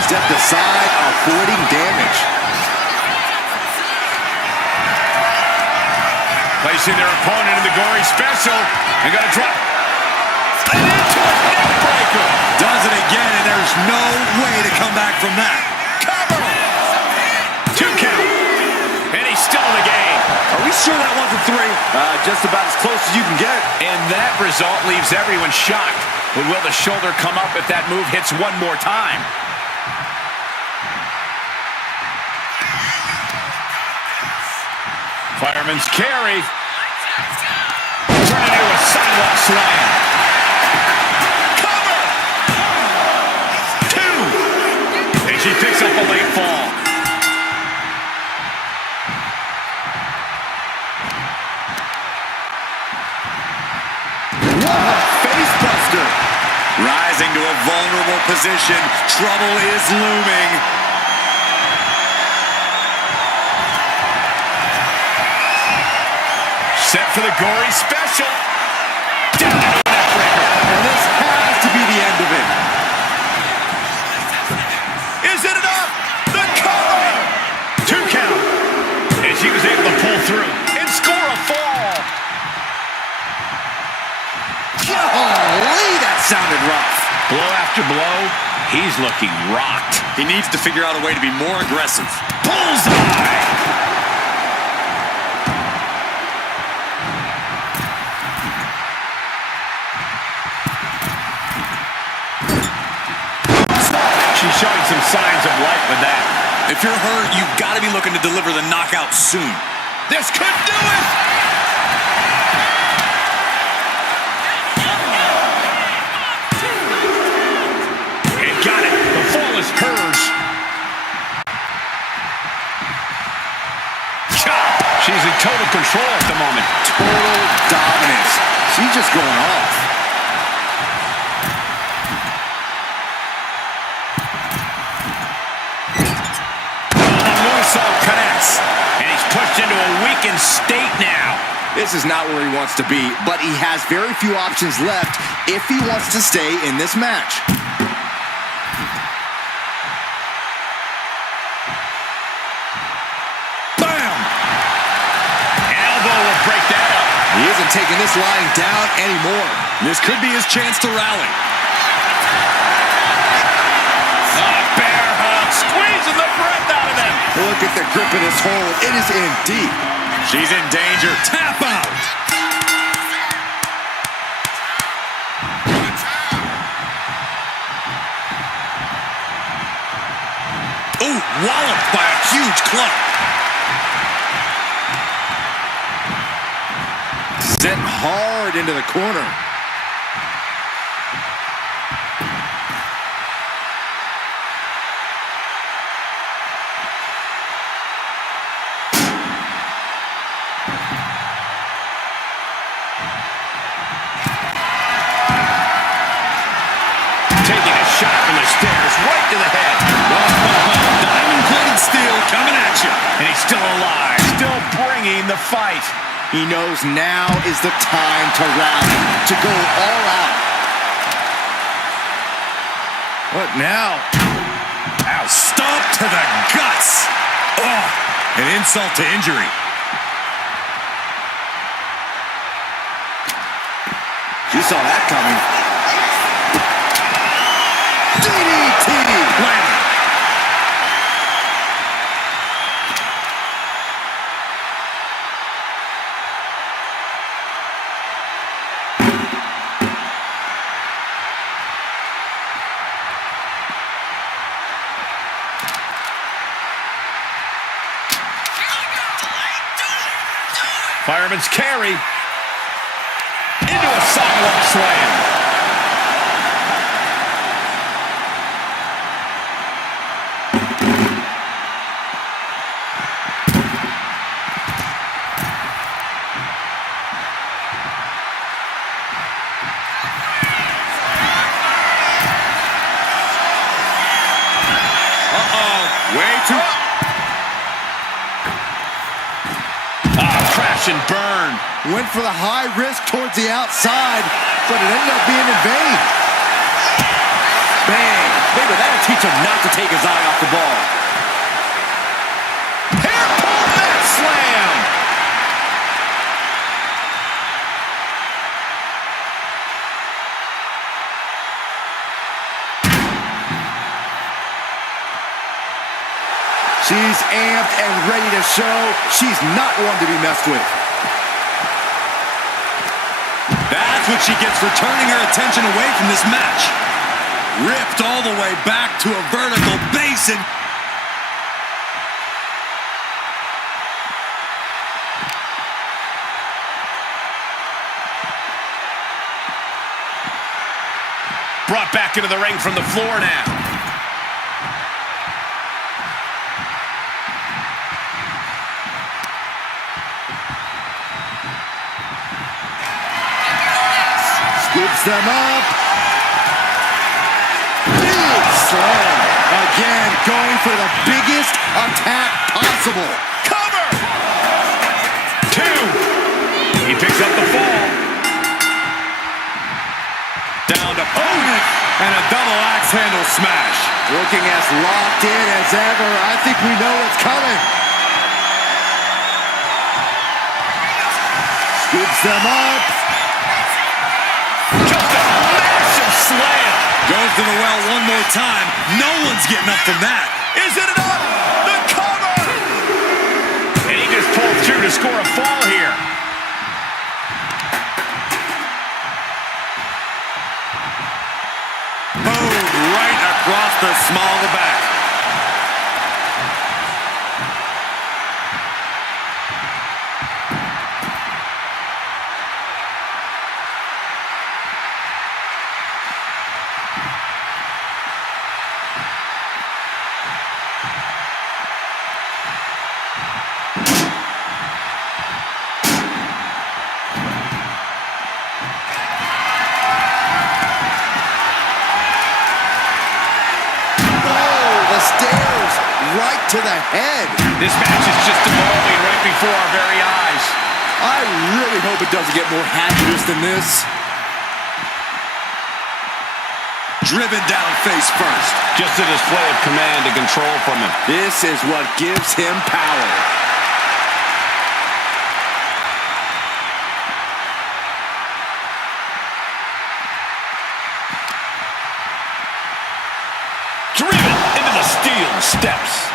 Stepped aside, avoiding damage. Placing their opponent in the gory special. They got to drop. And into a neck breaker. Does it again, and there's no way to come back from that. Cover. 2 count. And he's still in the game. Are we sure that wasn't 3? Just about as close as you can get. And that result leaves everyone shocked. But will the shoulder come up if that move hits one more time? Fireman's carry. Turn it into a sidewalk slam. Cover! 2. And she picks up a late fall. Rising to a vulnerable position. Trouble is looming. Set for the gory special. Down into the neck breaker. And this has to be the end of it. Is it enough? The cover! 2 count. And she was able to pull through and score a fall. Golly, that sounded rough. Blow after blow, he's looking rocked. He needs to figure out a way to be more aggressive. Bullseye! She's showing some signs of life with that. If you're hurt, you've got to be looking to deliver the knockout soon. This could do it! Got it. The flawless curves. She's in total control at the moment. Total dominance. She's just going off. The moonsault connects. And he's pushed into a weakened state now. This is not where he wants to be, but he has very few options left if he wants to stay in this match. He isn't taking this lying down anymore. This could be his chance to rally. Bear hug, squeezing the breath out of them. Look at the grip in his hold. It is in deep. She's in danger. Tap out. Ooh, walloped by a huge club. Sent hard into the corner. Taking a shot from the stairs right to the head. Diamond-plated steel coming at you. And he's still alive, still bringing the fight. He knows now is the time to rally, to go all out. What now? Ow, stomp to the guts. Oh, an insult to injury. You saw that coming. DDT! Landed. Fireman's carry into a sidewalk slam. Way too... Crash and burn. Went for the high risk towards the outside, but it ended up being in vain. Bang! Maybe that'll teach him not to take his eye off the ball. Hair pull mat slam. She's amped and ready to show she's not one to be messed with. That's what she gets for turning her attention away from this match. Ripped all the way back to a vertical basin. Brought back into the ring from the floor now. Scoops them up. Big slam. Again, going for the biggest attack possible. Cover! 2. He picks up the fall. Down to opponent. And a double axe handle smash. Looking as locked in as ever. I think we know what's coming. Scoops them up. Just a massive slam. Goes to the well one more time. No one's getting up from that. Is it enough? The cover! And he just pulled through to score a fall here. Boom, right across the small of the back. Right to the head. This match is just evolving right before our very eyes. I really hope it doesn't get more hazardous than this. Driven down face first. Just a display of command and control from him. This is what gives him power. Driven into the steel steps.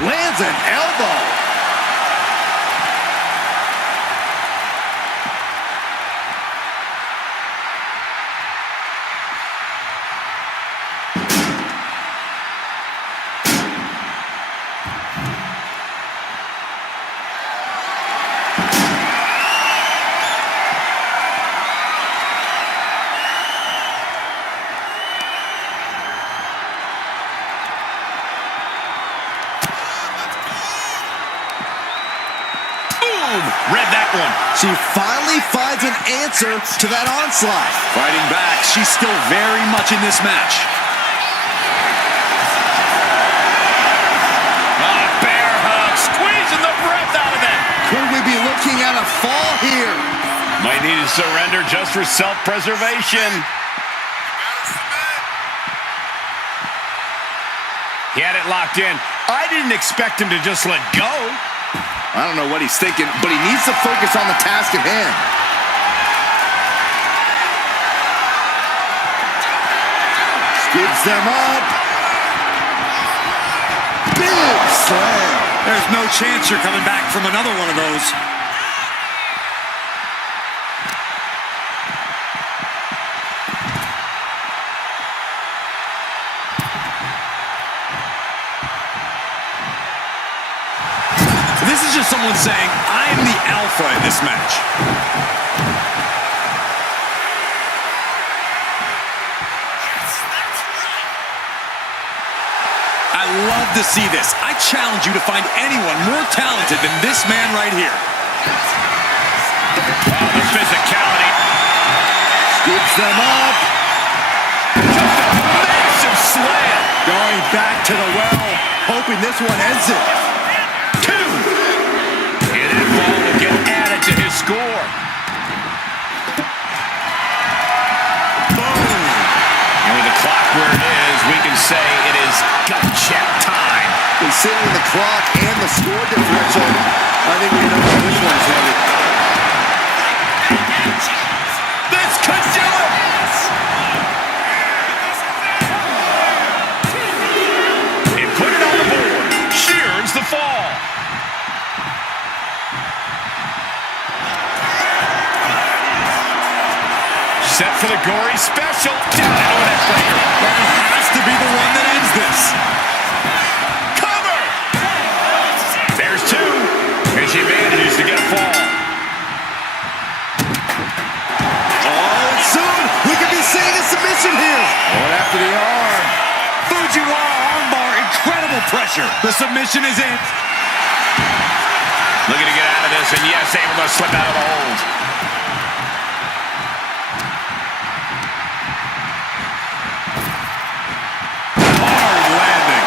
Lands an elbow. She finally finds an answer to that onslaught. Fighting back. She's still very much in this match. Bear hug, squeezing the breath out of that. Could we be looking at a fall here? Might need to surrender just for self-preservation. He had it locked in. I didn't expect him to just let go. I don't know what he's thinking, but he needs to focus on the task at hand. Scoops them up. Big slam. There's no chance you're coming back from another one of those. This is just someone saying, I'm the alpha in this match. I love to see this. I challenge you to find anyone more talented than this man right here. Oh, the physicality. Scoops them up. Just a massive slam. Going back to the well, hoping this one ends it. Two. And that ball will get added to his score. Boom. And with the clock where it is, we can say it is gut check time. Considering the clock and the score differential, I think we know where this one's headed. This could do it. And put it on the board. Shears the fall. Set for the gory special. Down into that breaker. That has to be the one that ends this. Cover. There's two. And she manages to get a fall. Oh, and soon we could be seeing a submission here. Going after the arm. Fujiwara armbar, incredible pressure. The submission is in. Looking to get out of this, and yes, able to slip out of the hold. Hard landing.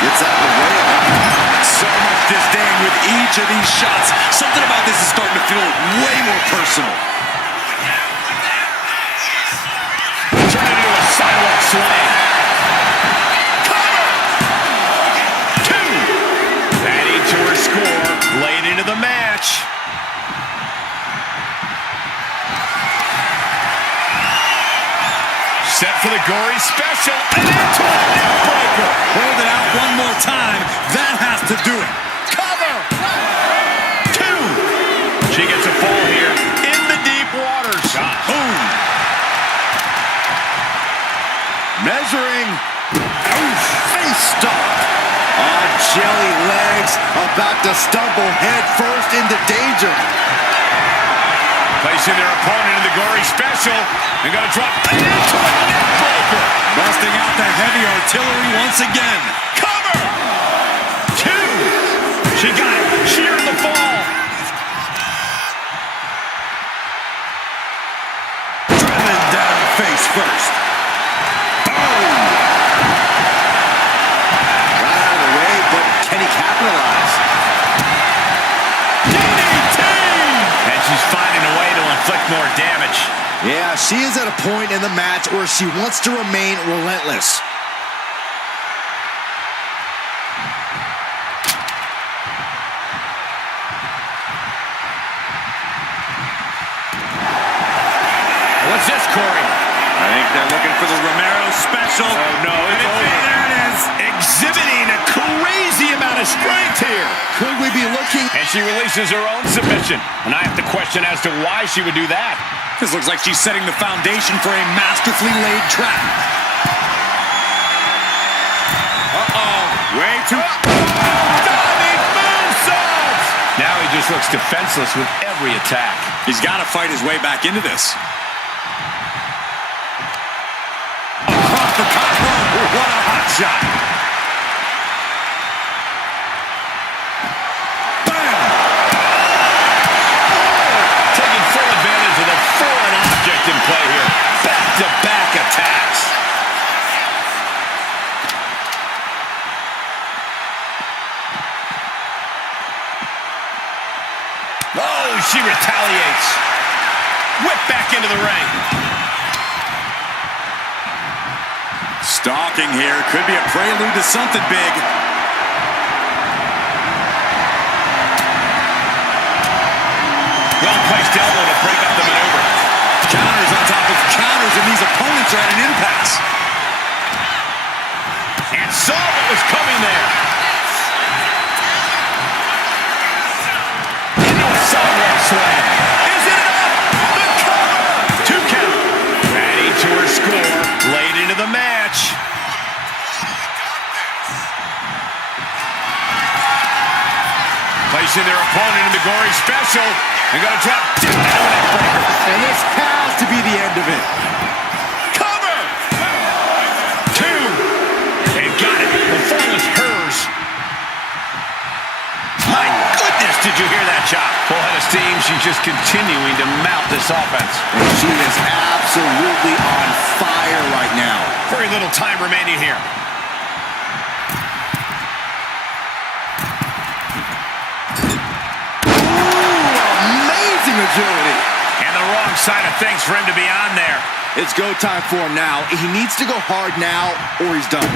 Gets out of the way. So much disdain with each of these shots. Something about this is starting to feel way more personal. Turn it into a sidewalk slam. Cover! Two! Adding to her score, late into the match. Set for the gory special, and into a neck breaker. Hold it out one more time. That has to do it. Cover! Two! She gets a fall here in the deep waters. Boom. Measuring. Oof, face stomp. On jelly legs. About to stumble head first into danger. Placing their opponent in the gory special. They're going to drop into a neck breaker. Busting out the heavy artillery once again. Cover! Two! She got it. Sheared the fall. Driven down face first. Boom. Right out of the way, but can he capitalize? DDT! And she's finding a way to inflict more damage. Yeah, she is at a point in the match where she wants to remain relentless. What's this, Corey? I think they're looking for the Romero special. Oh, no, it's over. There it is. Exhibiting a crazy amount of strength here. Could we be looking? And she releases her own submission. And I have to question as to why she would do that. This looks like she's setting the foundation for a masterfully laid trap. Uh-oh. Way too... Diving moonsaults! Now he just looks defenseless with every attack. He's got to fight his way back into this. shot. Bam! Taking full advantage of the foreign object in play here. Back-to-back attacks. Oh, she retaliates. Whip back into the ring. Stalking here. Could be a prelude to something big. Well-placed elbow to break up the maneuver. Counters on top of counters, and these opponents are at an impasse. And saw what was coming there. Into a sidewalk slam. Is it enough? The cover! 2 count. Adding to her score. Late into the match. Placing their opponent in the gory special. They're going to drop down into a neck breaker. And this has to be the end of it. Cover! 2. And got it. The fall is hers. My goodness, did you hear that chop? Full head of steam. She's just continuing to mount this offense. And she is absolutely on fire right now. Very little time remaining here. Amazing agility. And the wrong side of things for him to be on there. It's go time for him now. He needs to go hard now or he's done.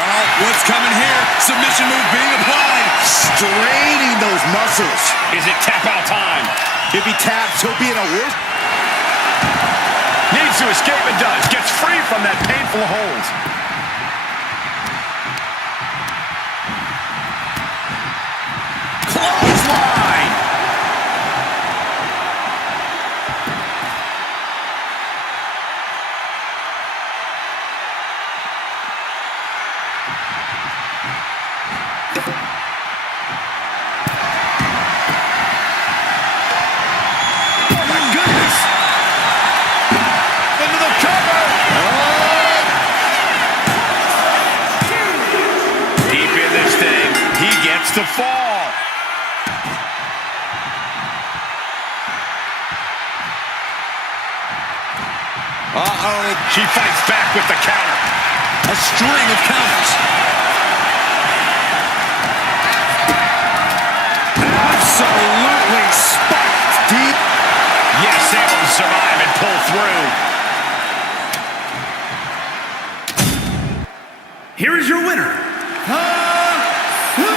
Oh, what's coming here? Submission move being applied. Straining those muscles. Is it tap out time? If he taps, he'll be in a worse. Needs to escape and does. Gets free from that painful hold. Clothesline. Oh my goodness. Into the cover. Deep in this thing. He gets the fall. Uh-oh. She fights back with the counter. A string of counters. Absolutely spiked deep. Yes, able to survive and pull through. Here is your winner, Superstar!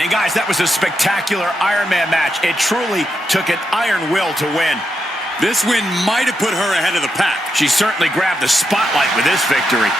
And guys, that was a spectacular Iron Man match. It truly took an iron will to win. This win might have put her ahead of the pack. She certainly grabbed the spotlight with this victory.